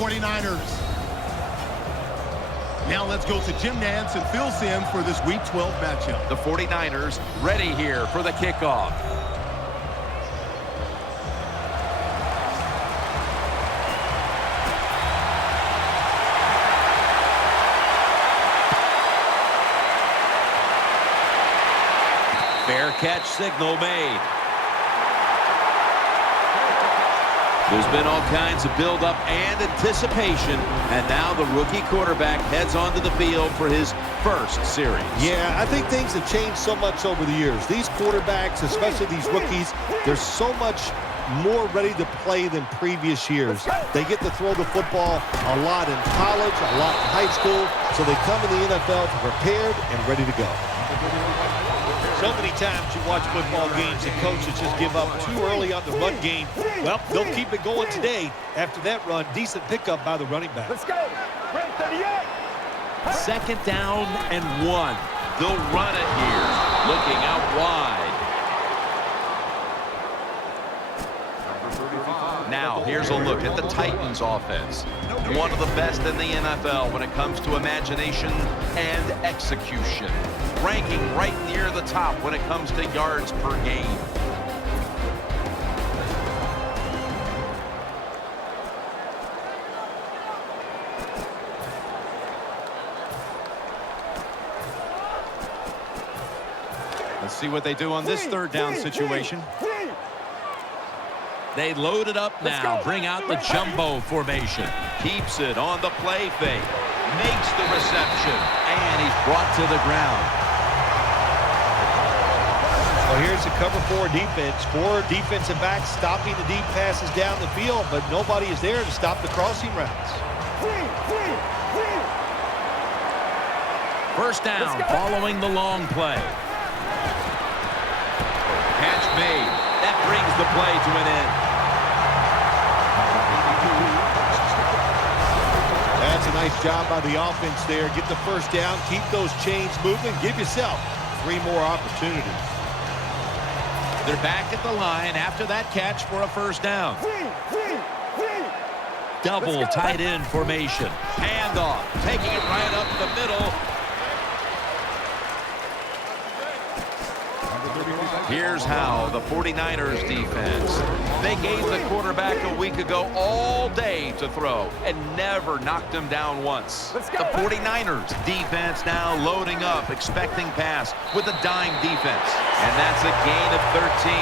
49ers. Now let's go to Jim Nantz and Phil Simms for this Week 12 matchup. The 49ers ready here for the kickoff. Fair catch signal made. There's been all kinds of build-up and anticipation, and now the rookie quarterback heads onto the field for his first series. Yeah, I think things have changed so much over the years. These quarterbacks, especially these rookies, they're so much more ready to play than previous years. They get to throw the football a lot in college, a lot in high school, so they come in the NFL prepared and ready to go. So many times you watch football games and coaches just give up too early on the run game. Well, they'll keep it going today. After that run, decent pickup by the running back. Let's go. Red 38. Second down and 1. They'll run it here. Looking out wide. Now, here's a look at the Titans offense. One of the best in the NFL when it comes to imagination and execution. Ranking right near the top when it comes to yards per game. Let's see what they do on this third down situation. They load it up now, bring out the jumbo formation. Keeps it on the play fake. Makes the reception, and he's brought to the ground. Well, here's the cover 4 defense. 4 defensive backs stopping the deep passes down the field, but nobody is there to stop the crossing routes. First down, following the long play. Catch made. That brings the play to an end. That's a nice job by the offense there. Get the first down, keep those chains moving, give yourself 3 more opportunities. They're back at the line after that catch for a first down. Double tight end formation. Handoff, taking it right up the middle. Here's how the 49ers defense. They gave the quarterback a week ago all day to throw and never knocked him down once. The 49ers defense now loading up, expecting pass with a dime defense. And that's a gain of 13.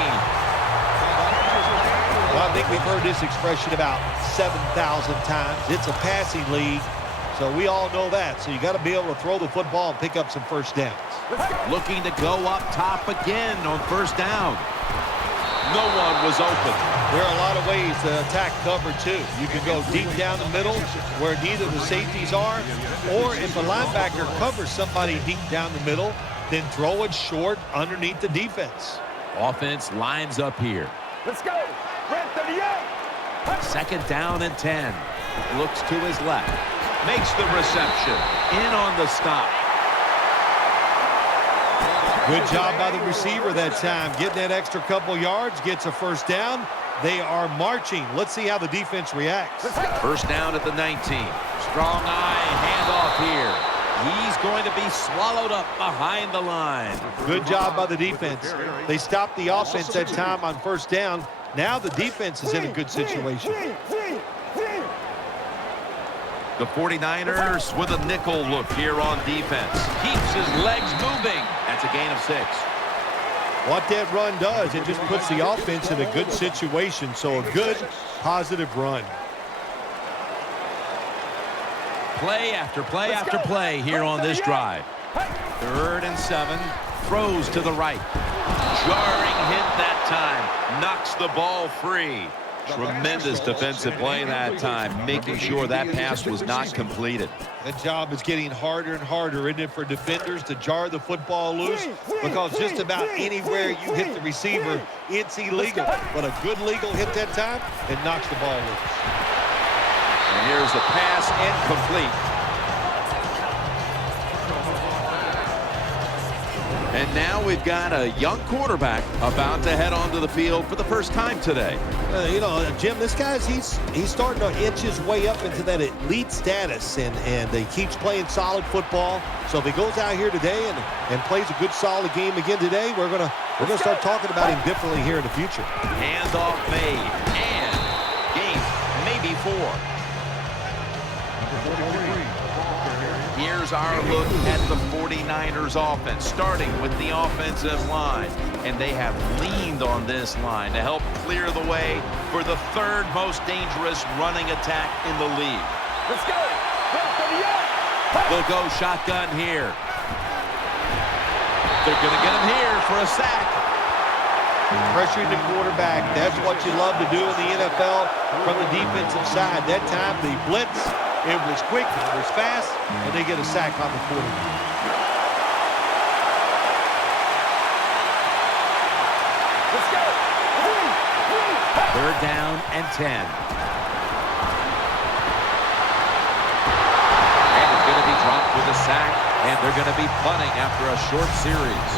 Well, I think we've heard this expression about 7,000 times. It's a passing league, so we all know that. So you got to be able to throw the football and pick up some first downs. Looking to go up top again on first down. No one was open. There are a lot of ways to attack cover, too. You can go deep down the middle where neither the safeties are, or if a linebacker covers somebody deep down the middle, then throw it short underneath the defense. Offense lines up here. Let's go. Red 38. Second down and 10. Looks to his left. Makes the reception. In on the stop. Good job by the receiver that time. Getting that extra couple yards, gets a first down. They are marching. Let's see how the defense reacts. First down at the 19. Strong eye handoff here. He's going to be swallowed up behind the line. Good job by the defense. They stopped the offense that time on first down. Now the defense is in a good situation. The 49ers with a nickel look here on defense. Keeps his legs moving. That's a gain of 6. What that run does, it just puts the offense in a good situation. So a good, positive run. Play after play after play here on this drive. 3rd and 7. Throws to the right. Jarring hit that time. Knocks the ball free. Tremendous defensive play that time, making sure that pass was not completed. That job is getting harder and harder, isn't it, for defenders to jar the football loose? Because just about anywhere you hit the receiver, it's illegal. But a good legal hit that time, it knocks the ball loose. And here's the pass incomplete. And now we've got a young quarterback about to head onto the field for the first time today. You know, Jim, this guy's he's starting to inch his way up into that elite status, and he keeps playing solid football. So if he goes out here today and plays a good solid game again today, we're gonna start talking about him differently here in the future. Handoff made, and game maybe 4. Here's our look at the 49ers offense, starting with the offensive line. And they have leaned on this line to help clear the way for the 3rd most dangerous running attack in the league. Let's go. They'll go shotgun here. They're going to get him here for a sack. Pressuring the quarterback, that's what you love to do in the NFL from the defensive side. That time, the blitz, it was quick, it was fast, and they get a sack on the quarterback. Let's go. 3rd down and 10. And it's going to be dropped with a sack, and they're going to be punting after a short series.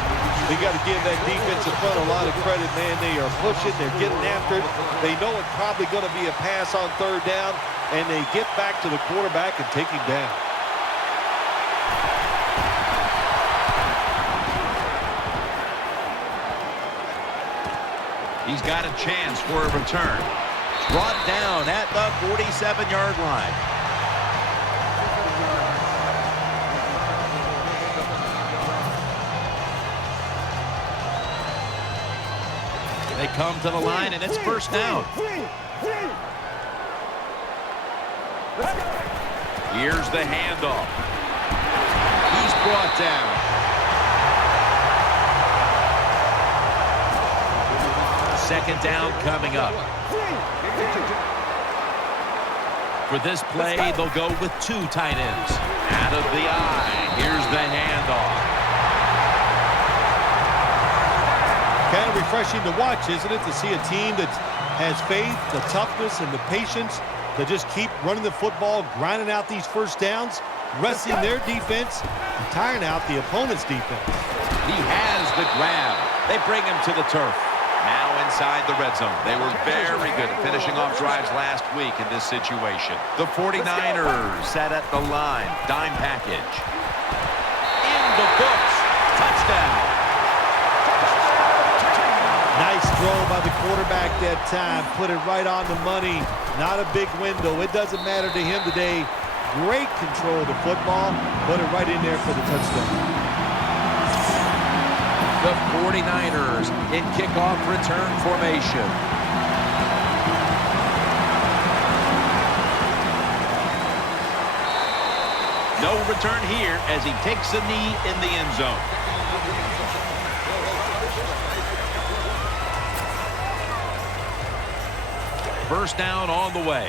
We got to give that defensive front a lot of credit, man. They are pushing, they're getting after it. They know it's probably going to be a pass on 3rd down, and they get back to the quarterback and take him down. He's got a chance for a return. Brought down at the 47-yard line. They come to the line, and it's 1st down. Here's the handoff. He's brought down. 2nd down coming up. For this play, they'll go with 2 tight ends. Out of the eye. Here's the handoff. Kind of refreshing to watch, isn't it, to see a team that has faith, the toughness, and the patience to just keep running the football, grinding out these 1st downs, resting their defense, and tiring out the opponent's defense. He has the grab. They bring him to the turf. Now inside the red zone. They were very good at finishing off drives last week in this situation. The 49ers set at the line. Dime package. In the books. Touchdown. Nice throw by the quarterback that time. Put it right on the money. Not a big window. It doesn't matter to him today. Great control of the football. Put it right in there for the touchdown. The 49ers in kickoff return formation. No return here as he takes a knee in the end zone. First down on the way.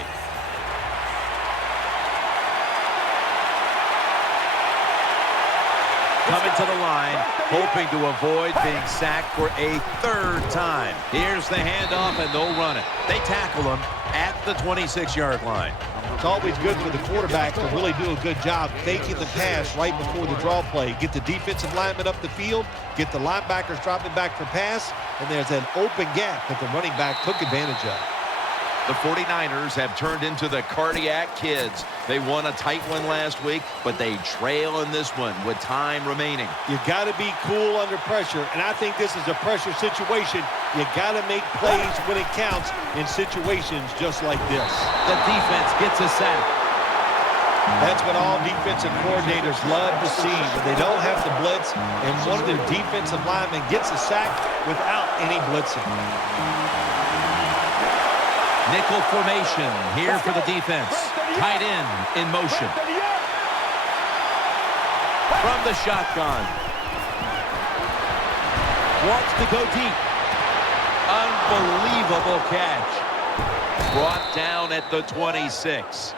Coming to the line, hoping to avoid being sacked for a 3rd time. Here's the handoff, and they'll run it. They tackle him at the 26-yard line. It's always good for the quarterback to really do a good job faking the pass right before the draw play. Get the defensive lineman up the field, get the linebackers dropping back for pass, and there's an open gap that the running back took advantage of. The 49ers have turned into the cardiac kids. They won a tight one last week, but they trail in this one with time remaining. You got to be cool under pressure, and I think this is a pressure situation. You got to make plays when it counts in situations just like this. The defense gets a sack. That's what all defensive coordinators love to see, when they don't have to blitz, and one of their defensive linemen gets a sack without any blitzing. Nickel formation here for the defense. Tight end in motion. From the shotgun. Wants to go deep. Unbelievable catch. Brought down at the 26.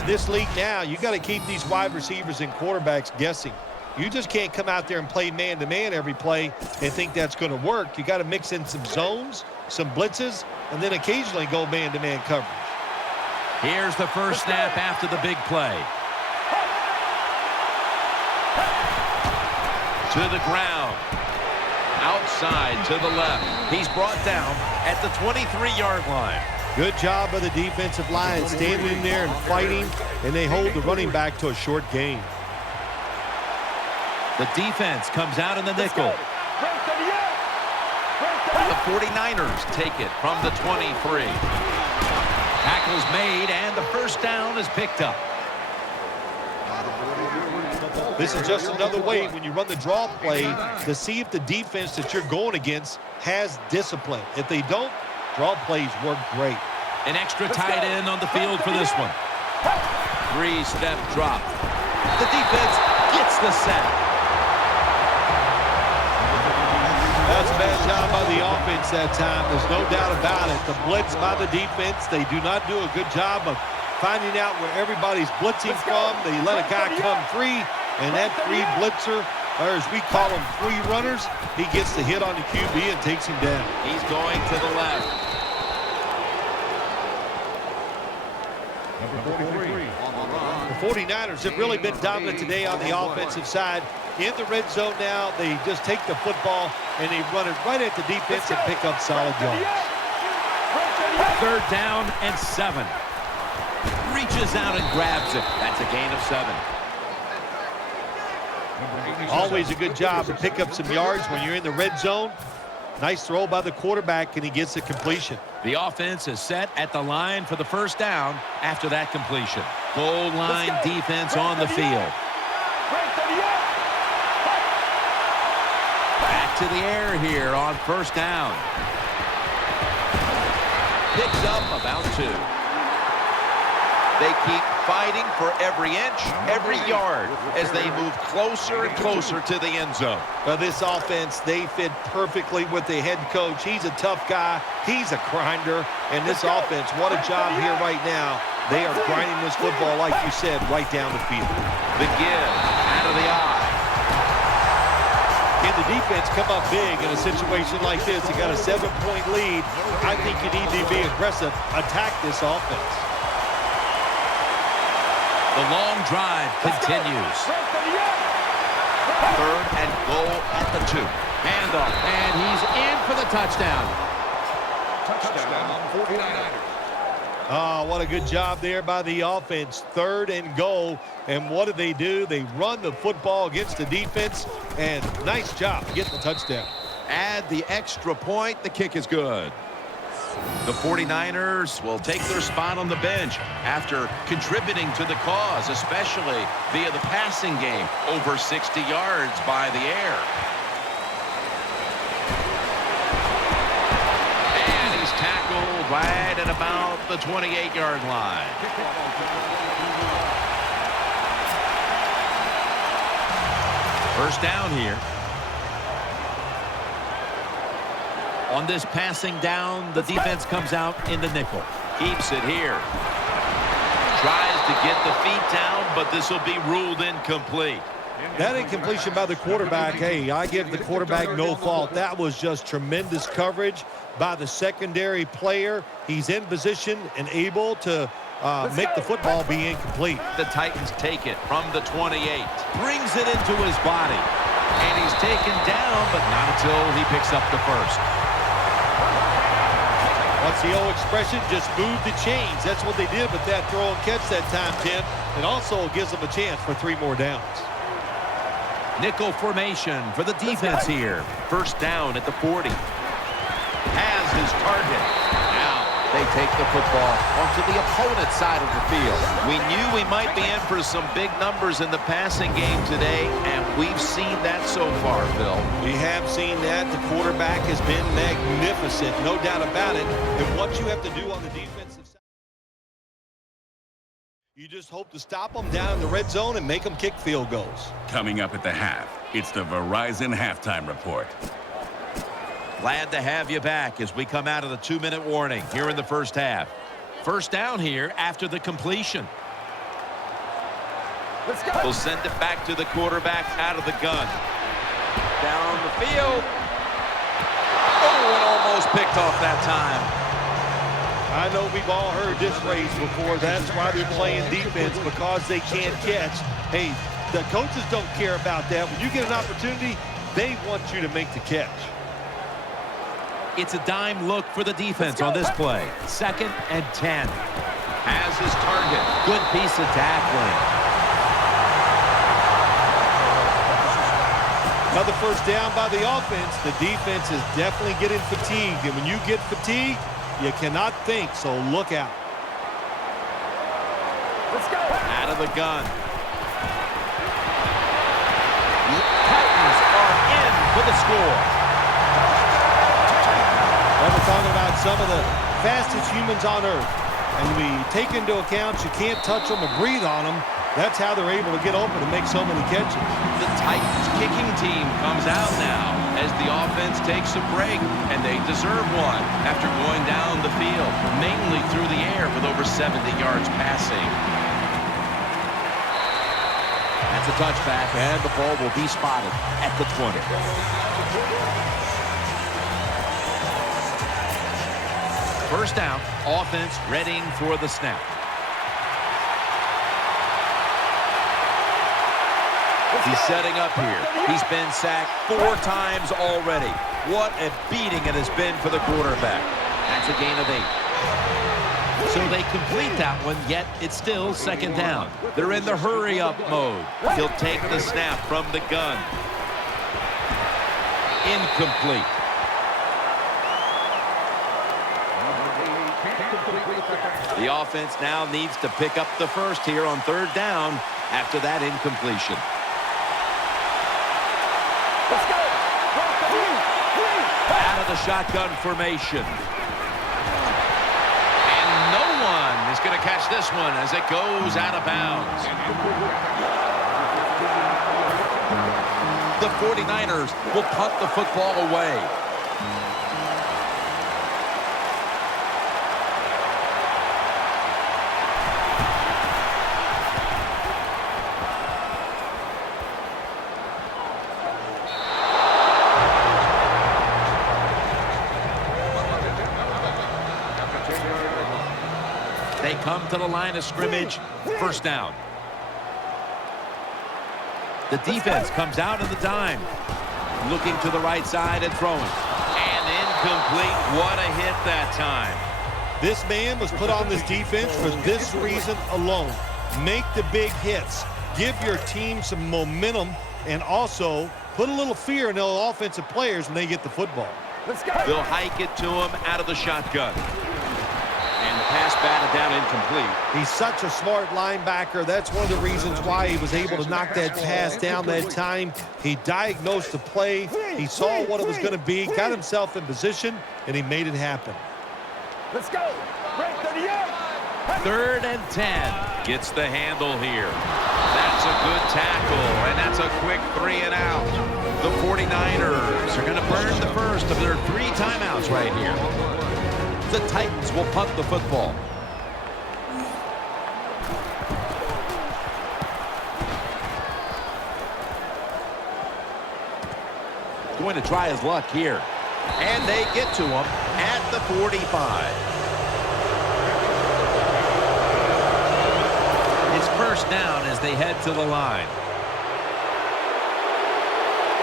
In this league now, you got to keep these wide receivers and quarterbacks guessing. You just can't come out there and play man-to-man every play and think that's going to work. You got to mix in some zones, some blitzes, and then occasionally go man-to-man coverage. Here's the first snap after the big play. to the ground. Outside to the left. He's brought down at the 23-yard line. Good job of the defensive line standing in there and fighting, and they hold the running back to a short gain. The defense comes out in the nickel. The 49ers take it from the 23. Tackle's made, and the first down is picked up. This is just another way when you run the draw play to see if the defense that you're going against has discipline. If they don't, draw plays work great. An extra tight end on the field for this one. Three-step drop. The defense gets the sack. That's a bad job by the offense that time. There's no doubt about it. The blitz by the defense, they do not do a good job of finding out where everybody's blitzing from. They let a guy come free, and that free blitzer, or as we call them, free runners, he gets the hit on the QB and takes him down. He's going to the left. The 49ers have really been dominant today on the offensive side. In the red zone now, they just take the football and they run it right at the defense and pick up solid yards. 3rd down and 7. Reaches out and grabs it. That's a gain of 7. Always a good job to pick up some yards when you're in the red zone. Nice throw by the quarterback, and he gets the completion. The offense is set at the line for the first down after that completion. Goal line defense on the field. Back to the air here on first down. Picks up about 2. They keep fighting for every inch, every yard as they move closer and closer to the end zone. Well, this offense, they fit perfectly with the head coach. He's a tough guy. He's a grinder. And this offense, what a job here right now. They are grinding this football, like you said, right down the field. The give out of the eye. Can the defense come up big in a situation like this? You got a 7-point lead. I think you need to be aggressive, attack this offense. The long drive continues. 3rd and goal at the 2. Handoff, and he's in for the touchdown. Touchdown, 49ers. Oh, what a good job there by the offense. 3rd and goal. And what do? They run the football against the defense, and nice job getting the touchdown. Add the extra point. The kick is good. The 49ers will take their spot on the bench after contributing to the cause, especially via the passing game, over 60 yards by the air. And he's tackled right at about the 28-yard line. First down here. On this passing down, the defense comes out in the nickel. Keeps it here. Tries to get the feet down, but this will be ruled incomplete. That incompletion by the quarterback, hey, I give the quarterback no fault. That was just tremendous coverage by the secondary player. He's in position and able to make the football be incomplete. The Titans take it from the 28. Brings it into his body. And he's taken down, but not until he picks up the first. What's the old expression? Just move the chains. That's what they did with that throw and catch that time, Tim. It also gives them a chance for 3 more downs. Nickel formation for the defense here. First down at the 40. Has his target. Now they take the football onto the opponent's side of the field. We knew we might be in for some big numbers in the passing game today, and we've seen that so far, Phil. We have seen that. The quarterback has been magnificent, no doubt about it. And what you have to do on the defensive side, you just hope to stop them down in the red zone and make them kick field goals. Coming up at the half, it's the Verizon Halftime Report. Glad to have you back as we come out of the 2-minute warning here in the first half. First down here after the completion. Let's go. We'll send it back to the quarterback out of the gun. Down the field. Oh, and almost picked off that time. I know we've all heard this phrase before. That's why they're playing defense, because they can't catch. Hey, The coaches don't care about that. When you get an opportunity, they want you to make the catch. It's a dime look for the defense on this play. 2nd and 10. Has his target. Good piece of tackling. Another first down by the offense. The defense is definitely getting fatigued. And when you get fatigued, you cannot think, so look out. Let's go. Out of the gun. Titans are in for the score. Well, we're talking about some of the fastest humans on earth. And we take into account you can't touch them or breathe on them. That's how they're able to get open and make so many catches. The Titans kicking team comes out now as the offense takes a break, and they deserve one after going down the field, mainly through the air with over 70 yards passing. That's a touchback, and the ball will be spotted at the 20. First down, offense readying for the snap. He's setting up here. He's been sacked 4 times already. What a beating it has been for the quarterback. That's a gain of 8. So they complete that one, yet it's still 2nd down. They're in the hurry-up mode. He'll take the snap from the gun. Incomplete. The offense now needs to pick up the first here on 3rd down after that incompletion. Let's go. Out of the shotgun formation. And no one is going to catch this one as it goes out of bounds. The 49ers will punt the football away. They come to the line of scrimmage. First down. The defense comes out of the dime. Looking to the right side and throwing. And incomplete. What a hit that time. This man was put on this defense for this reason alone. Make the big hits. Give your team some momentum and also put a little fear in the offensive players when they get the football. Let's go. They'll hike it to him out of the shotgun. And the pass batted down incomplete. He's such a smart linebacker. That's one of the reasons why he was able to knock that pass down that time. He diagnosed the play. He saw what it was going to be, got himself in position, and he made it happen. Let's go. Break 38. 3rd and 10. Gets the handle here. That's a good tackle, and that's a quick 3 and out. The 49ers are going to burn the first of their 3 timeouts right here. The Titans will punt the football. Going to try his luck here. And they get to him at the 45. It's first down as they head to the line.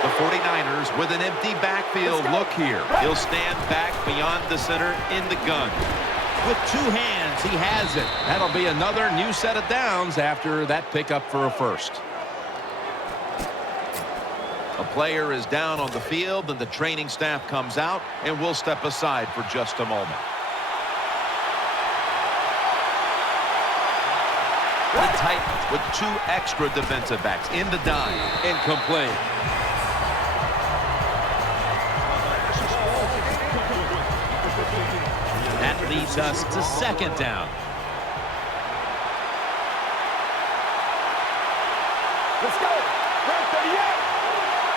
The 49ers with an empty backfield look here. He'll stand back beyond the center in the gun. With 2 hands, he has it. That'll be another new set of downs after that pickup for a first. A player is down on the field, and the training staff comes out, and we'll step aside for just a moment. The Titans with 2 extra defensive backs in the dime. Incomplete. That leads us to 2nd down. Let's go. Break 38.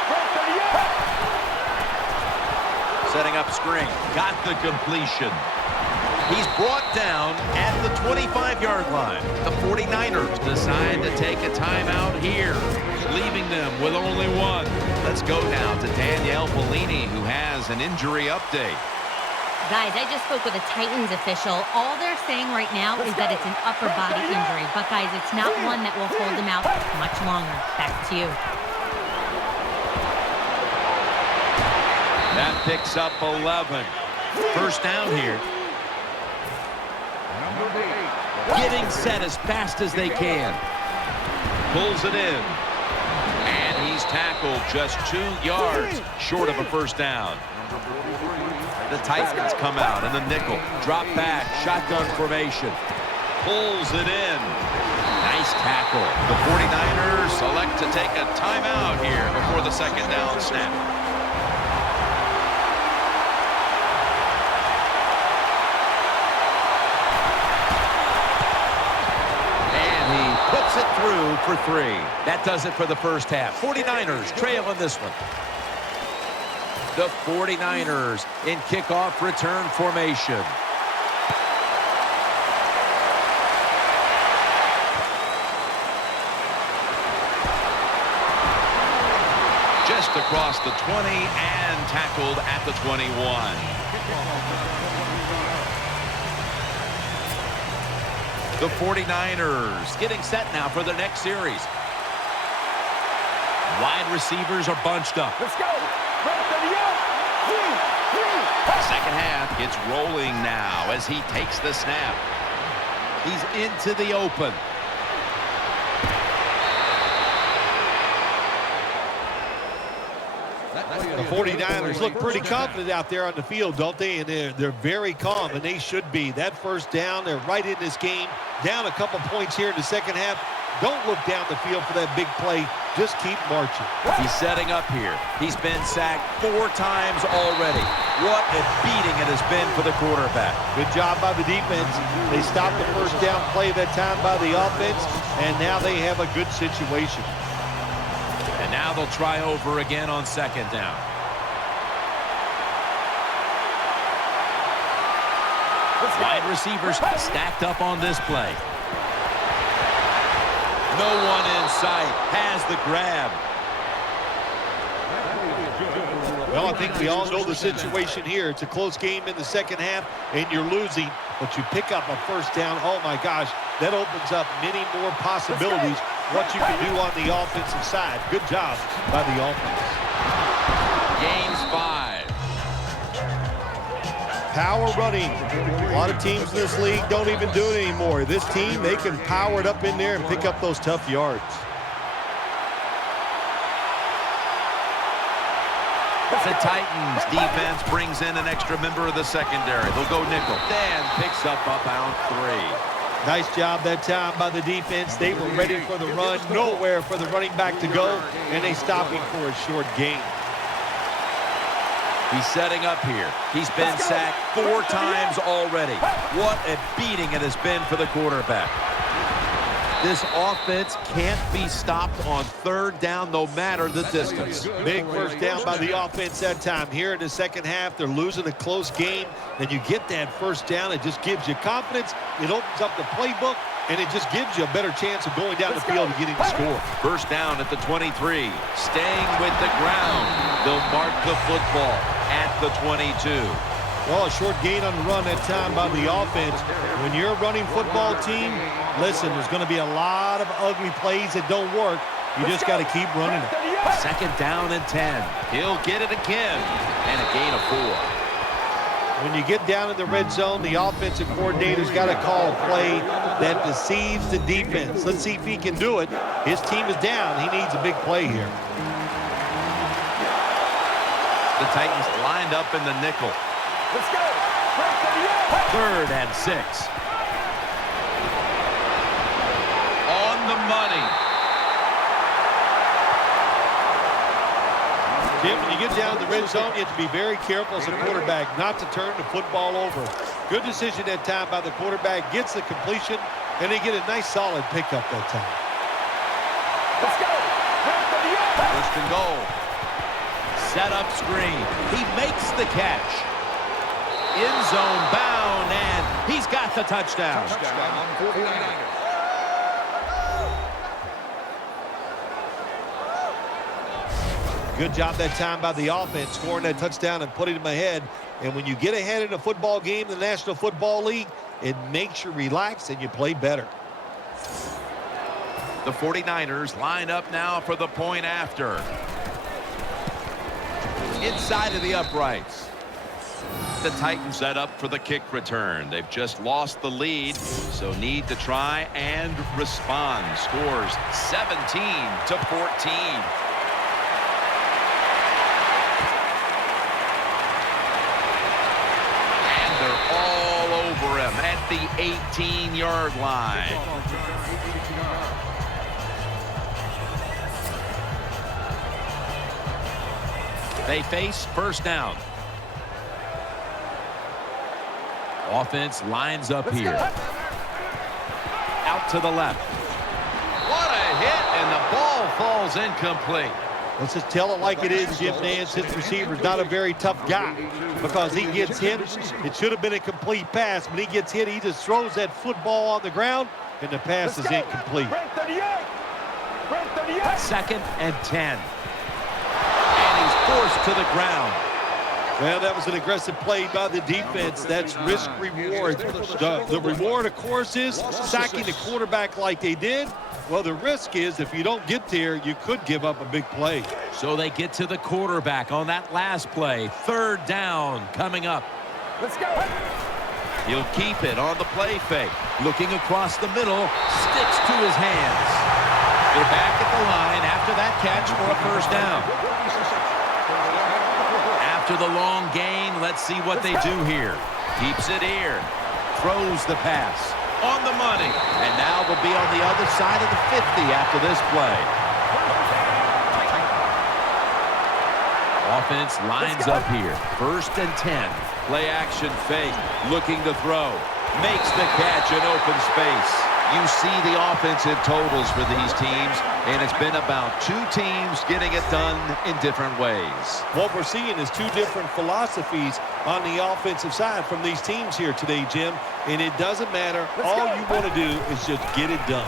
Break 38. Setting up screen. Got the completion. He's brought down at the 25-yard line. The 49ers decide to take a timeout here, leaving them with only 1. Let's go now to Danielle Bellini, who has an injury update. Guys, I just spoke with a Titans official. All they're saying right now is that it's an upper body injury. But, guys, it's not one that will hold him out much longer. Back to you. That picks up 11. First down here. Getting set as fast as they can. Pulls it in. And he's tackled just 2 yards short of a first down. The Titans come out in the nickel. Drop back. Shotgun formation. Pulls it in. Nice tackle. The 49ers select to take a timeout here before the second down snap. Puts it through for 3. That does it for the first half. 49ers trail in this one. The 49ers in kickoff return formation. Just across the 20 and tackled at the 21. The 49ers getting set now for their next series. Wide receivers are bunched up. Let's go. Second half gets rolling now as he takes the snap. He's into the open. The 49ers look pretty confident out there on the field, don't they? And they're very calm, and they should be. That first down, they're right in this game. Down a couple points here in the second half. Don't look down the field for that big play. Just keep marching. He's setting up here. He's been sacked 4 times already. What a beating it has been for the quarterback. Good job by the defense. They stopped the first down play that time by the offense, and now they have a good situation. And now they'll try over again on second down. Wide receivers stacked up on this play. No one in sight. Has the grab. Well, I think we all know the situation here. It's a close game in the second half, and you're losing, but you pick up a first down. Oh, my gosh, that opens up many more possibilities what you can do on the offensive side. Good job by the offense. Gains 5. Power running. A lot of teams in this league don't even do it anymore. This team, they can power it up in there and pick up those tough yards. The Titans defense brings in an extra member of the secondary. They'll go nickel. Dan picks up about 3. Nice job that time by the defense. They were ready for the run. Nowhere for the running back to go, and they stop him for a short gain. He's setting up here. He's been sacked 4 times already. What a beating it has been for the quarterback. This offense can't be stopped on third down no matter the distance. Big first down by the offense that time. Here in the second half, they're losing a close game, and you get that first down. It just gives you confidence. It opens up the playbook, and it just gives you a better chance of going down the field and getting the score. First down at the 23. Staying with the ground. They'll mark the football at the 22. Well, a short gain on the run that time by the offense. When you're a running football team, listen, there's going to be a lot of ugly plays that don't work. You just got to keep running it. Second down and 10. He'll get it again. And a gain of 4. When you get down in the red zone, the offensive coordinator's got to call a play that deceives the defense. Let's see if he can do it. His team is down. He needs a big play here. The Titans lined up in the nickel. Let's go. 3rd and 6. On the money. Jim, when you get down in the red zone, you have to be very careful as a quarterback not to turn the football over. Good decision that time by the quarterback. Gets the completion, and they get a nice solid pickup that time. Let's go. 1st and goal. Set up screen. He makes the catch. End zone bound, and he's got the touchdown. Good job that time by the offense, scoring that touchdown and putting them ahead. And when you get ahead in a football game in the National Football League, It makes you relax and you play better. The 49ers line up now for the point after. Inside of the uprights. The Titans set up for the kick return. They've just lost the lead, so need to try and respond. Scores 17-14. And they're all over him at the 18-yard line. They face first down. Offense lines up here. Out to the left. What a hit, and the ball falls incomplete. Let's just tell it like it is, Jim Nance. His receiver's not a very tough guy because he gets hit. It should have been a complete pass, but he gets hit. He just throws that football on the ground, and the pass is incomplete. 2nd and 10. And he's forced to the ground. Well, that was an aggressive play by the defense. That's risk-reward. The reward, of course, is sacking the quarterback like they did. Well, the risk is if you don't get there, you could give up a big play. So they get to the quarterback on that last play. 3rd down coming up. Let's go. He'll keep it on the play fake. Looking across the middle. Sticks to his hands. They're back at the line after that catch for a first down. After the long gain, let's see what they do here. Keeps it here. Throws the pass. On the money. And now they'll be on the other side of the 50 after this play. Offense lines up here. 1st and 10. Play action fake. Looking to throw. Makes the catch in open space. You see the offensive totals for these teams, and it's been about 2 teams getting it done in different ways. What we're seeing is 2 different philosophies on the offensive side from these teams here today, Jim, and it doesn't matter. All you want to do is just get it done.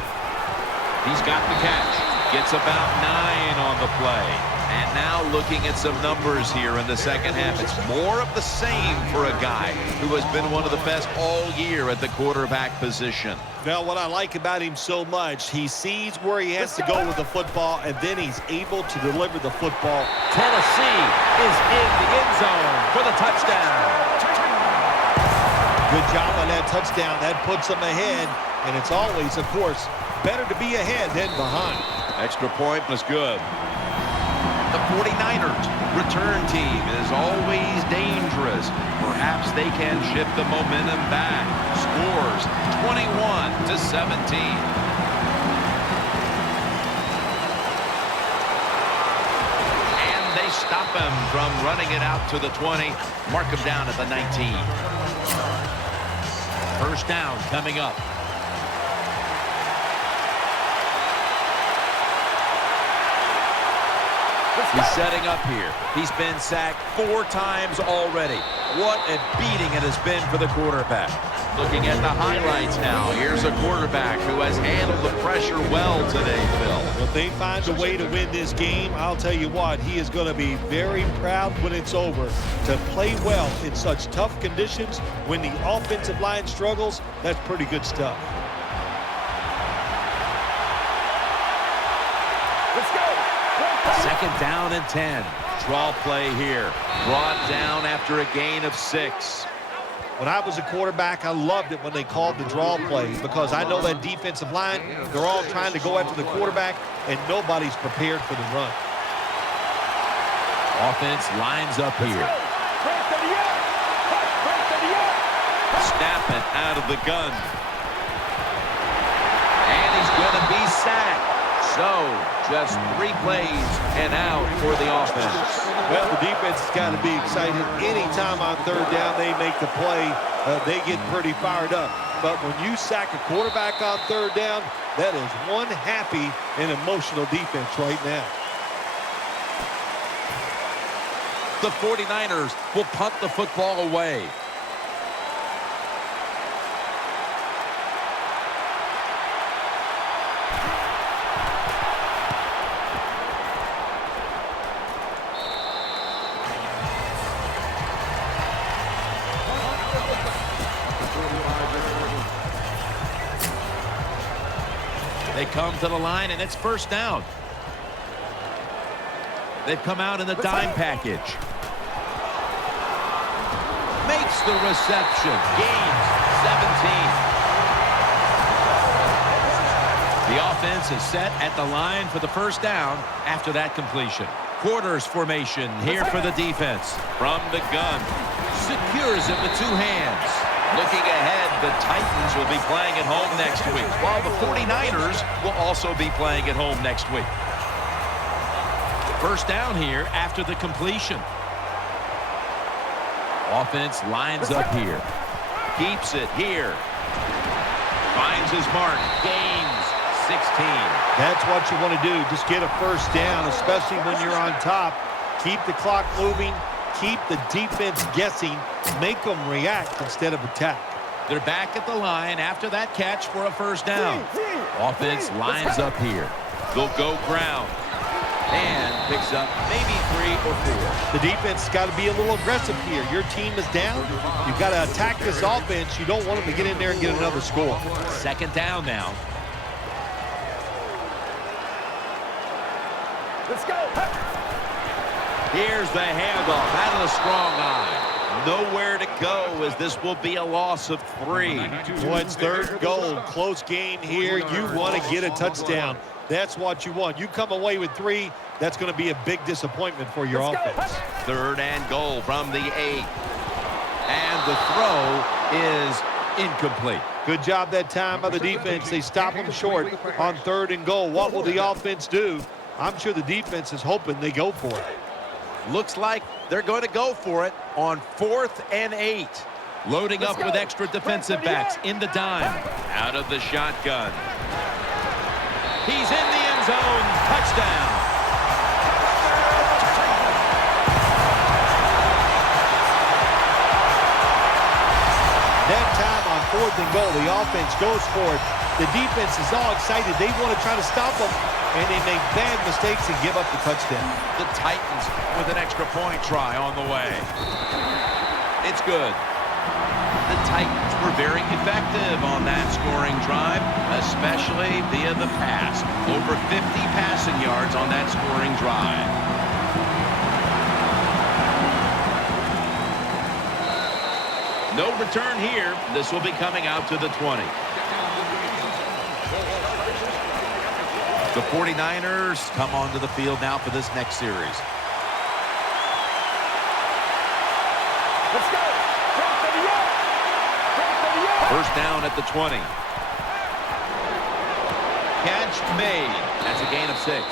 He's got the catch. Gets about 9 on the play. And now looking at some numbers here in the second half. It's more of the same for a guy who has been one of the best all year at the quarterback position. Now, what I like about him so much, he sees where he has to go with the football, and then he's able to deliver the football. Tennessee is in the end zone for the touchdown. Good job on that touchdown. That puts them ahead, and it's always, of course, better to be ahead than behind. Extra point was good. The 49ers return team is always dangerous. Perhaps they can shift the momentum back. Scores 21-17. And they stop him from running it out to the 20. Mark him down at the 19. First down coming up. He's setting up here. He's been sacked 4 times already. What a beating it has been for the quarterback. Looking at the highlights now. Here's a quarterback who has handled the pressure well today, Phil. If they find a way to win this game, I'll tell you what, he is going to be very proud when it's over. To play well in such tough conditions when the offensive line struggles, that's pretty good stuff. Let's go. 2nd down and 10. Draw play here. Brought down after a gain of 6. When I was a quarterback, I loved it when they called the draw plays because I know that defensive line, they're all trying to go after the quarterback, and nobody's prepared for the run. Offense lines up here. Snap it out of the gun. And he's going to be sacked. So, just 3 plays and out for the offense. Well, the defense has got to be excited. Anytime on 3rd down they make the play, they get pretty fired up. But when you sack a quarterback on 3rd down, that is one happy and emotional defense right now. The 49ers will punt the football away. They come to the line, and it's first down. They've come out in the dime package. Makes the reception. Gains 17. The offense is set at the line for the first down after that completion. Quarters formation here for the defense. From the gun. Secures it with two hands. Looking ahead, the Titans will be playing at home next week, while the 49ers will also be playing at home next week. First down here after the completion. Offense lines up here. Keeps it here. Finds his mark. Gains 16. That's what you want to do. Just get a first down, especially when you're on top. Keep the clock moving. Keep the defense guessing. Make them react instead of attack. They're back at the line after that catch for a first down. Offense lines up here. They'll go ground. And picks up maybe 3 or 4. The defense has got to be a little aggressive here. Your team is down. You've got to attack this offense. You don't want them to get in there and get another score. Second down now. Let's go. Here's the handoff out of the strong eye. Nowhere to go as this will be a loss of 3. Boy, it's third and goal. Close game here. You want to get a touchdown. That's what you want. You come away with 3, that's going to be a big disappointment for your offense. Third and goal from the 8. And the throw is incomplete. Good job that time by the defense. They stop them short on third and goal. What will the offense do? I'm sure the defense is hoping they go for it. Looks like they're going to go for it on 4th and 8. Loading up with extra defensive backs in the dime. Out of the shotgun. He's in the end zone. Touchdown. That time on 4th and goal, the offense goes for it. The defense is all excited. They want to try to stop them, and they make bad mistakes and give up the touchdown. The Titans with an extra point try on the way. It's good. The Titans were very effective on that scoring drive, especially via the pass. Over 50 passing yards on that scoring drive. No return here. This will be coming out to the 20. The 49ers come onto the field now for this next series. Let's go. First down at the 20. Catch made. That's a gain of 6.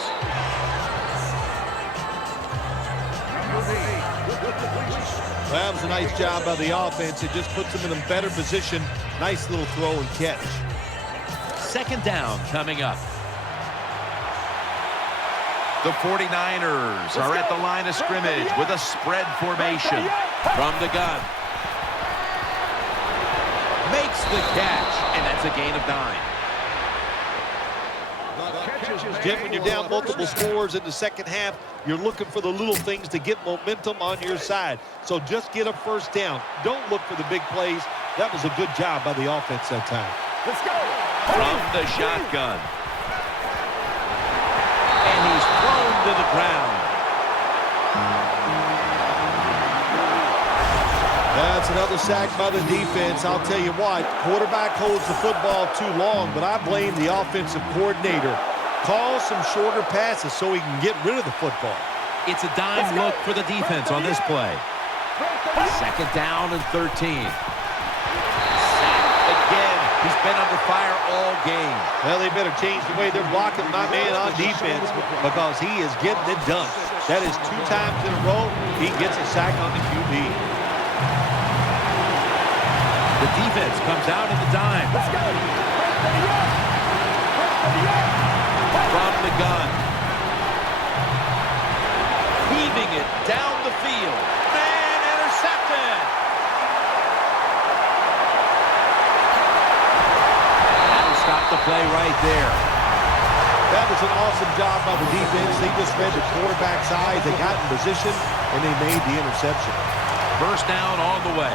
Well, that was a nice job by the offense. It just puts them in a better position. Nice little throw and catch. Second down coming up. The 49ers are at the line of scrimmage with a spread formation. From the gun. Makes the catch, and that's a gain of 9. Jim, when you're down multiple scores in the second half, you're looking for the little things to get momentum on your side. So just get a first down. Don't look for the big plays. That was a good job by the offense that time. Let's go. From the shotgun. And he's thrown to the ground. That's another sack by the defense. I'll tell you what, quarterback holds the football too long, but I blame the offensive coordinator. Call some shorter passes so he can get rid of the football. It's a dime look for the defense on this play. Second down and 13. Sacked again. He's been under fire all game. Well, they better change the way they're blocking my man on defense because he is getting it done. That is 2 times in a row he gets a sack on the QB. The defense comes out in the dime. Let's go. From the gun. Heaving it down the field. Man, intercepted. That'll stop the play right there. That was an awesome job by the defense. They just read the quarterback's eyes. They got in position, and they made the interception. First down on the way.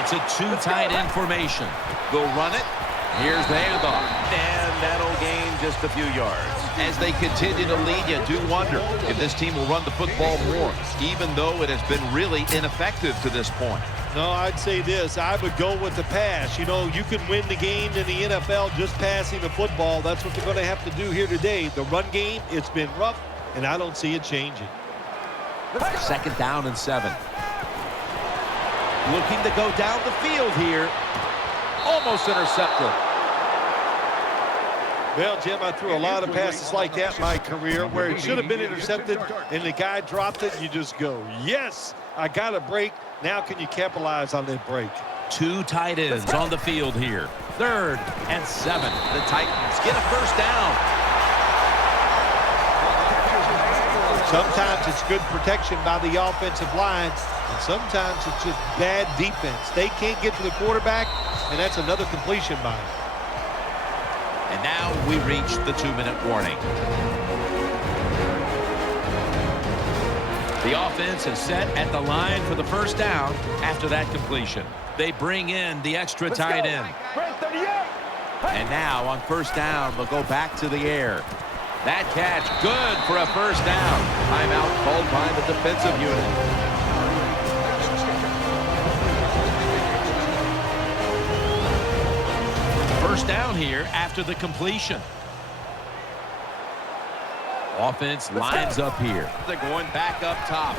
It's a two tight end formation. They'll run it. Here's the handoff. And that'll gain just a few yards. As they continue to lead, you do wonder if this team will run the football more, even though it has been really ineffective to this point. No, I'd say this. I would go with the pass. You know, you can win the game in the NFL just passing the football. That's what they're going to have to do here today. The run game, it's been rough, and I don't see it changing. 2nd down and 7. Looking to go down the field here. Almost intercepted. Well, Jim, I threw a lot of passes like that in my career where it should have been intercepted and the guy dropped it. You just go, yes, I got a break. Now can you capitalize on that break? 2 tight ends on the field here. 3rd and 7. The Titans get a first down. Sometimes it's good protection by the offensive line, and sometimes it's just bad defense. They can't get to the quarterback, and that's another completion by him. And now we reach the 2-minute warning. The offense is set at the line for the first down after that completion. They bring in the extra tight end. And now on first down, they'll go back to the air. That catch good for a first down. Timeout called by the defensive unit. First down here after the completion. Offense lines up here. They're going back up top.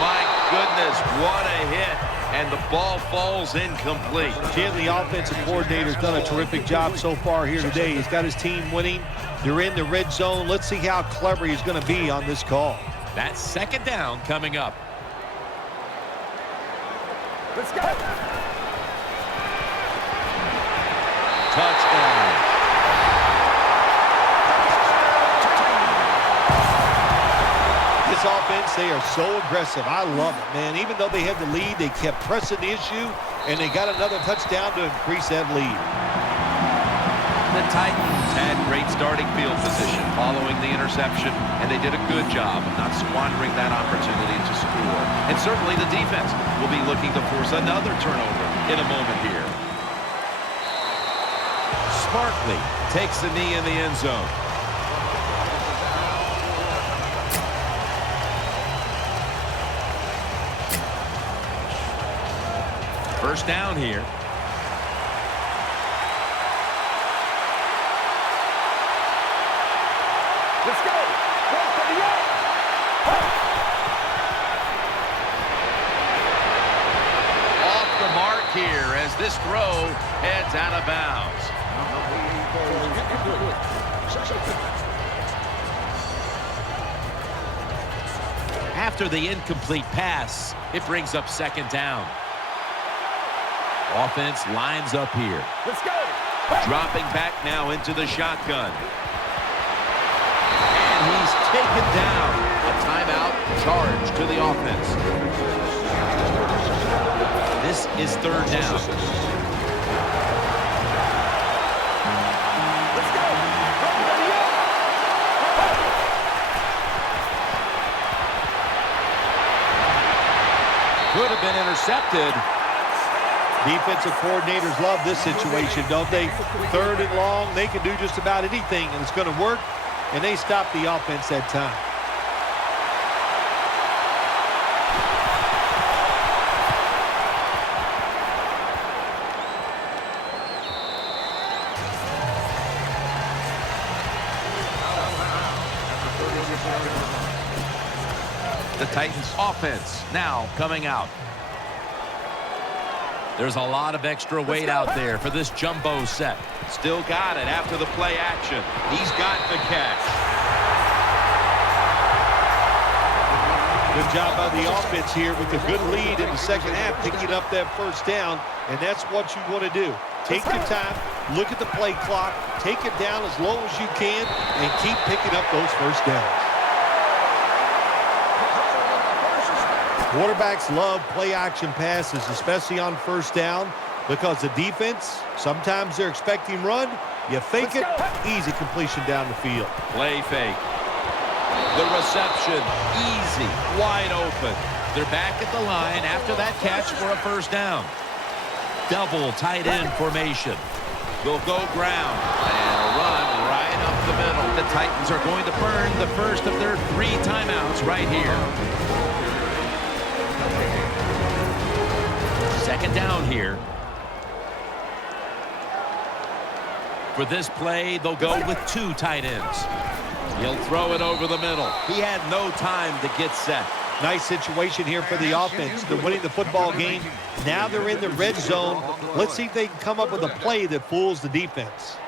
My goodness, what a hit. And the ball falls incomplete. Jim, the offensive coordinator's done a terrific job so far here today. He's got his team winning. They're in the red zone. Let's see how clever he's going to be on this call. That's 2nd down coming up. Let's go. Touchdown. This offense, they are so aggressive. I love it, man. Even though they had the lead, they kept pressing the issue, and they got another touchdown to increase that lead. The Titans had great starting field position following the interception, and they did a good job of not squandering that opportunity to score. And certainly the defense will be looking to force another turnover in a moment here. Smartly takes the knee in the end zone. First down here. Let's go. Off the mark here as this throw heads out of bounds. After the incomplete pass, it brings up 2nd down. Offense lines up here. Let's go. Dropping back now into the shotgun. And he's taken down. A timeout charge to the offense. This is 3rd down. Let's go. Could have been intercepted. Defensive coordinators love this situation, don't they? 3rd and long, they can do just about anything, and it's going to work, and they stop the offense that time. The Titans offense now coming out. There's a lot of extra weight out there for this jumbo set. Still got it after the play action. He's got the catch. Good job by the offense here with a good lead in the 2nd half, picking up that first down, and that's what you want to do. Take your time, look at the play clock, take it down as low as you can, and keep picking up those first downs. Quarterbacks love play-action passes, especially on first down, because the defense, sometimes they're expecting run. You fake it, easy completion down the field. Play fake. The reception, easy, wide open. They're back at the line after that catch for a first down. Double tight end formation. They'll go ground and a run right up the middle. The Titans are going to burn the first of their 3 timeouts right here. Second down here. For this play, they'll go with 2 tight ends. He'll throw it over the middle. He had no time to get set. Nice situation here for the offense. They're winning the football game. Now they're in the red zone. Let's see if they can come up with a play that fools the defense.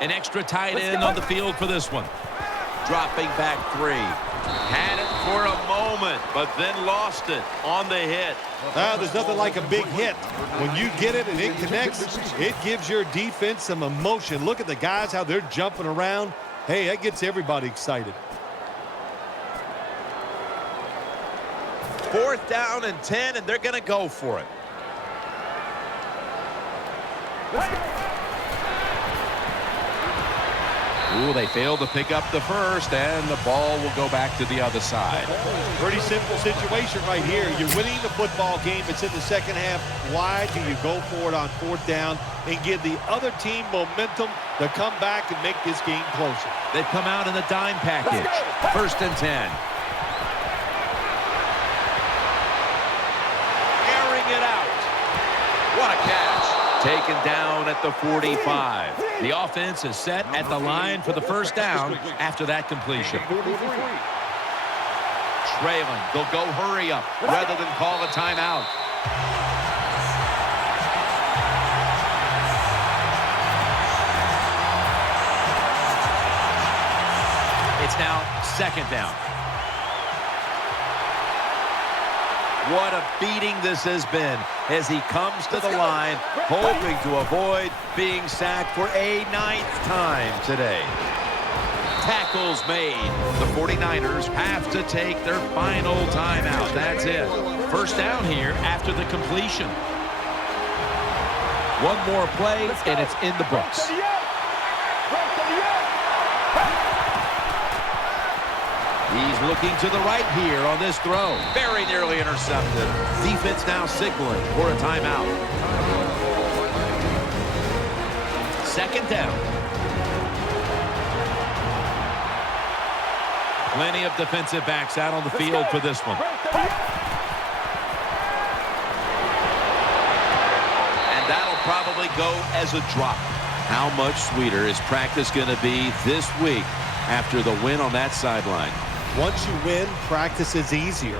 An extra tight end on the field for this one. Dropping back 3. Had it for a moment, but then lost it on the hit. There's nothing like a big hit. When you get it and it connects, it gives your defense some emotion. Look at the guys, how they're jumping around. Hey, that gets everybody excited. 4th down and 10, and they're going to go for it. Ooh, they failed to pick up the first, and the ball will go back to the other side. Pretty simple situation right here. You're winning the football game. It's in the second half. Why do you go for it on 4th down and give the other team momentum to come back and make this game closer? They've come out in the dime package. 1st and 10. Airing it out. What a catch. Taken down at the 45. The offense is set at the line for the first down after that completion. Trailing. They'll go hurry up rather than call a timeout. It's now 2nd down. What a beating this has been as he comes to the line, hoping to avoid being sacked for a 9th time today. Tackles made. The 49ers have to take their final timeout. That's it. First down here after the completion. One more play, and it's in the books. He's looking to the right here on this throw. Very nearly intercepted. Defense now signaling for a timeout. 2nd down. Plenty of defensive backs out on the field for this one. And that'll probably go as a drop. How much sweeter is practice going to be this week after the win on that sideline? Once you win, practice is easier.